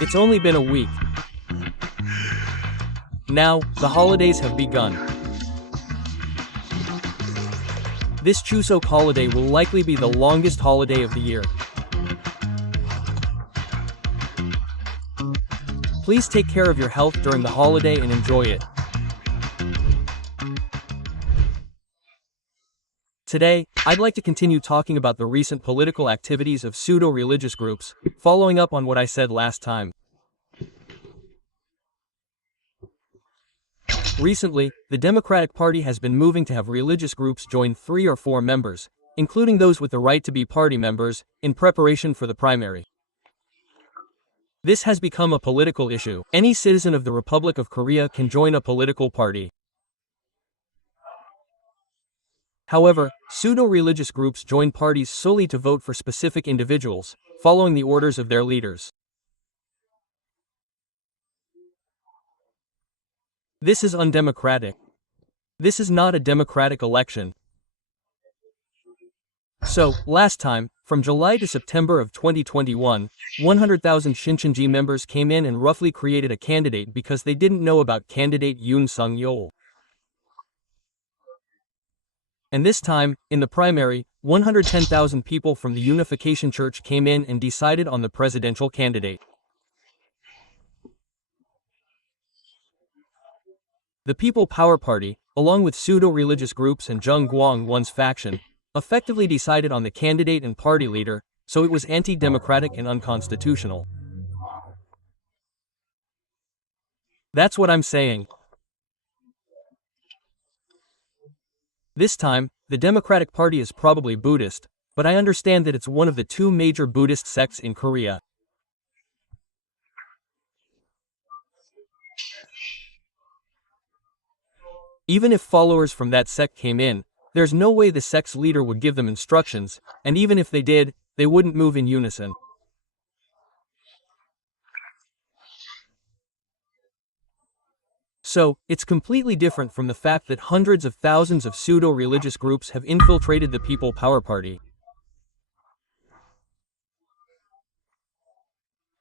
It's only been a week. Now, the holidays have begun. This Chuseok holiday will likely be the longest holiday of the year. Please take care of your health during the holiday and enjoy it. Today, I'd like to continue talking about the recent political activities of pseudo-religious groups, following up on what I said last time. Recently, the Democratic Party has been moving to have religious groups join 3 or 4 members, including those with the right to be party members, in preparation for the primary. This has become a political issue. Any citizen of the Republic of Korea can join a political party. However, pseudo-religious groups join parties solely to vote for specific individuals, following the orders of their leaders. This is undemocratic. This is not a democratic election. So, last time, from July to September of 2021, 100,000 Shincheonji members came in and roughly created a candidate because they didn't know about candidate Yoon Sung-yeol. And this time, in the primary, 110,000 people from the Unification Church came in and decided on the presidential candidate. The People Power Party, along with pseudo-religious groups and Jung Kwang-won's faction, effectively decided on the candidate and party leader, so it was anti-democratic and unconstitutional. That's what I'm saying. This time, the Democratic Party is probably Buddhist, but I understand that it's one of the 2 major Buddhist sects in Korea. Even if followers from that sect came in, there's no way the sect's leader would give them instructions, and even if they did, they wouldn't move in unison. So, it's completely different from the fact that hundreds of thousands of pseudo-religious groups have infiltrated the People Power Party.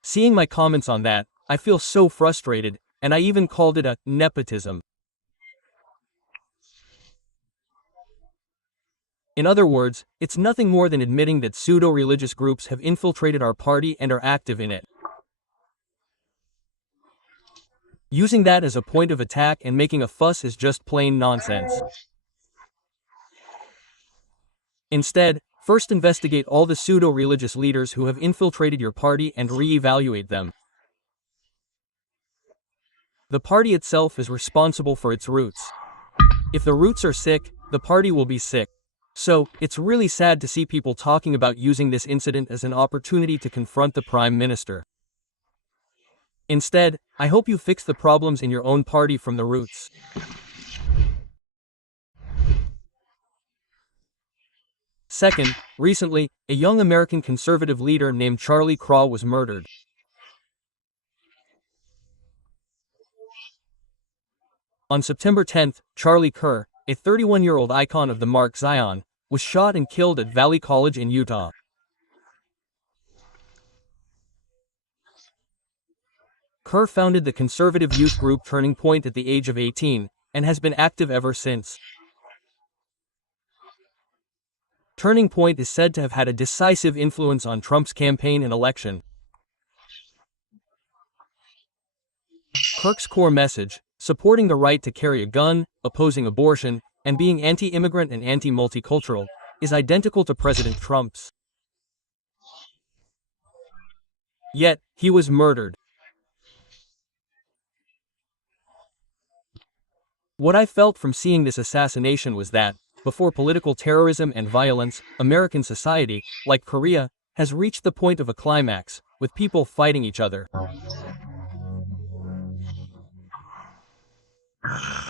Seeing my comments on that, I feel so frustrated, and I even called it a nepotism. In other words, it's nothing more than admitting that pseudo-religious groups have infiltrated our party and are active in it. Using that as a point of attack and making a fuss is just plain nonsense. Instead, first investigate all the pseudo-religious leaders who have infiltrated your party and re-evaluate them. The party itself is responsible for its roots. If the roots are sick, the party will be sick. So, it's really sad to see people talking about using this incident as an opportunity to confront the Prime Minister. Instead, I hope you fix the problems in your own party from the roots. Second, recently, a young American conservative leader named Charlie Craw was murdered. On September 10th, Charlie Kerr, a 31-year-old icon of the Mark Zion, was shot and killed at Valley College in Utah. Kerr founded the conservative youth group Turning Point at the age of 18, and has been active ever since. Turning Point is said to have had a decisive influence on Trump's campaign and election. Kerr's core message, supporting the right to carry a gun, opposing abortion, and being anti-immigrant and anti-multicultural, is identical to President Trump's. Yet, he was murdered. What I felt from seeing this assassination was that, before political terrorism and violence, American society, like Korea, has reached the point of a climax, with people fighting each other.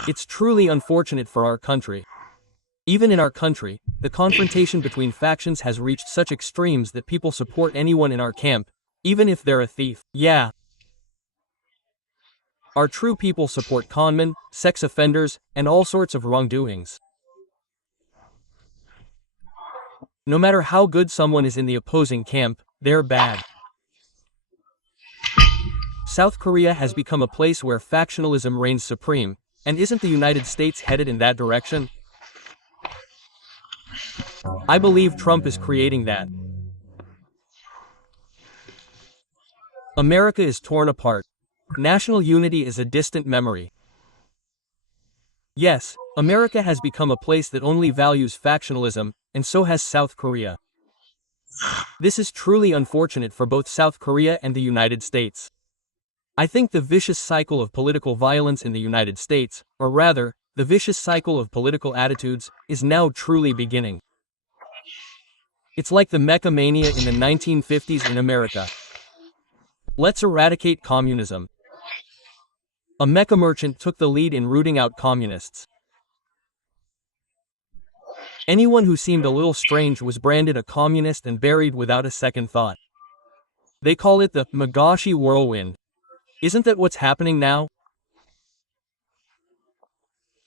It's truly unfortunate for our country. Even in our country, the confrontation between factions has reached such extremes that people support anyone in our camp, even if they're a thief. Yeah. Our true people support conmen, sex offenders, and all sorts of wrongdoings. No matter how good someone is in the opposing camp, they're bad. South Korea has become a place where factionalism reigns supreme, and isn't the United States headed in that direction? I believe Trump is creating that. America is torn apart. National unity is a distant memory. Yes, America has become a place that only values factionalism, and so has South Korea. This is truly unfortunate for both South Korea and the United States. I think the vicious cycle of political violence in the United States, or rather, the vicious cycle of political attitudes, is now truly beginning. It's like the mecha mania in the 1950s in America. Let's eradicate communism. A mecha merchant took the lead in rooting out communists. Anyone who seemed a little strange was branded a communist and buried without a second thought. They call it the Magashi whirlwind. Isn't that what's happening now?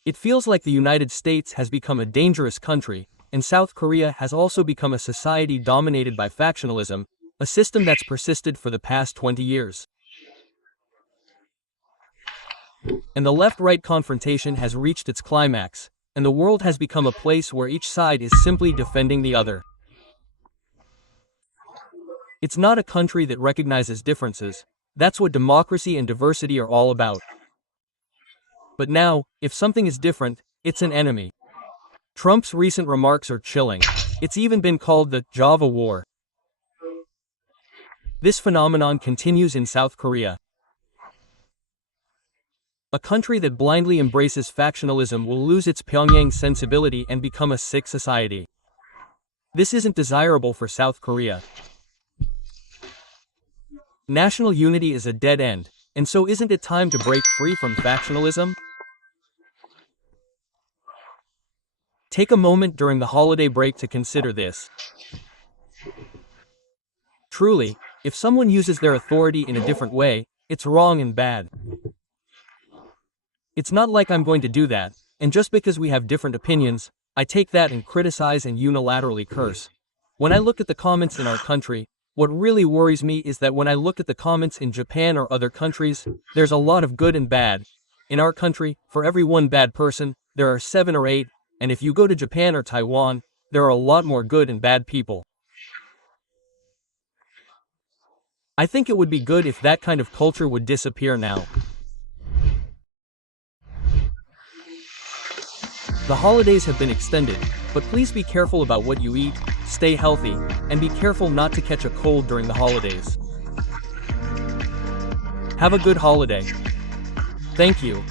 It feels like the United States has become a dangerous country, and South Korea has also become a society dominated by factionalism, a system that's persisted for the past 20 years. And the left-right confrontation has reached its climax, and the world has become a place where each side is simply defending the other. It's not a country that recognizes differences. That's what democracy and diversity are all about. But now, if something is different, it's an enemy. Trump's recent remarks are chilling. It's even been called the Java War. This phenomenon continues in South Korea. A country that blindly embraces factionalism will lose its Pyongyang sensibility and become a sick society. This isn't desirable for South Korea. National unity is a dead end, and so isn't it time to break free from factionalism? Take a moment during the holiday break to consider this. Truly, if someone uses their authority in a different way, it's wrong and bad. It's not like I'm going to do that, and just because we have different opinions, I take that and criticize and unilaterally curse. When I look at the comments in our country, what really worries me is that when I look at the comments in Japan or other countries, there's a lot of good and bad. In our country, for every one bad person, there are 7 or 8, and if you go to Japan or Taiwan, there are a lot more good and bad people. I think it would be good if that kind of culture would disappear now. The holidays have been extended, but please be careful about what you eat, stay healthy, and be careful not to catch a cold during the holidays. Have a good holiday. Thank you.